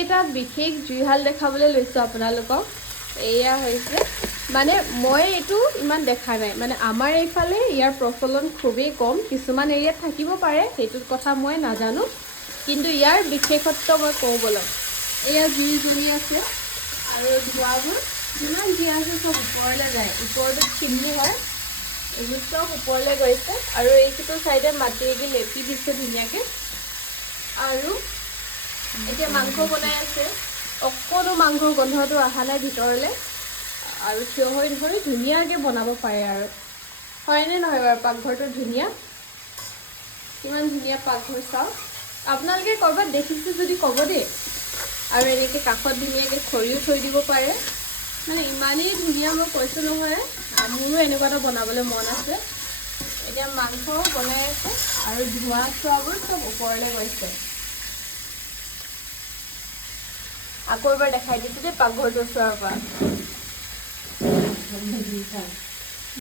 এটা বিশেষ জুইশাল দেখাবলৈ লৈছোঁ আপোনালোকক। এয়া হৈছে মানে মই এইটো ইমান দেখা নাই, মানে আমাৰ এইফালে ইয়াৰ প্ৰচলন খুবেই কম। কিছুমান এৰিয়াত থাকিব পাৰে, সেইটো কথা মই নাজানো, কিন্তু ইয়াৰ বিশেষত্ব মই কওঁ বলক। এয়া জুই জ্বলি আছে আৰু ধোঁৱাবোৰ যিমান যি আছে চব ওপৰলৈ যায়, ওপৰতো চিমনি হয়, এইবোৰ চব ওপৰলৈ গৈছে। আৰু এইটো চাইডে মাটিয়েদি লেপি দিছে ধুনীয়াকৈ। আৰু এতিয়া মাংস বনাই আছে, অকণো মাংসৰ গোন্ধটো অহা নাই ভিতৰলৈ। আৰু থিয় হৈ ধৰি ধুনীয়াকৈ বনাব পাৰে আৰু। হয়নে নহয় বাৰু? পাকঘৰটো ধুনীয়া, কিমান ধুনীয়া পাকঘৰ চাওক। আপোনালোকে ক'ৰবাত দেখিছে যদি ক'ব দেই। আৰু এনেকৈ কাষত ধুনীয়াকৈ খৰিও থৈ দিব পাৰে, মানে ইমানেই ধুনীয়া। মই কৈছোঁ নহয়, মোৰো এনেকুৱা এটা বনাবলৈ মন আছে। এতিয়া মাংস বনাই আছে আৰু ধোঁৱা চোৱাবোৰ চব ওপৰলৈ গৈছে। আকৌ এবাৰ দেখাই দিছোঁ দেই পাকঘৰটো চোৱাৰ পৰা।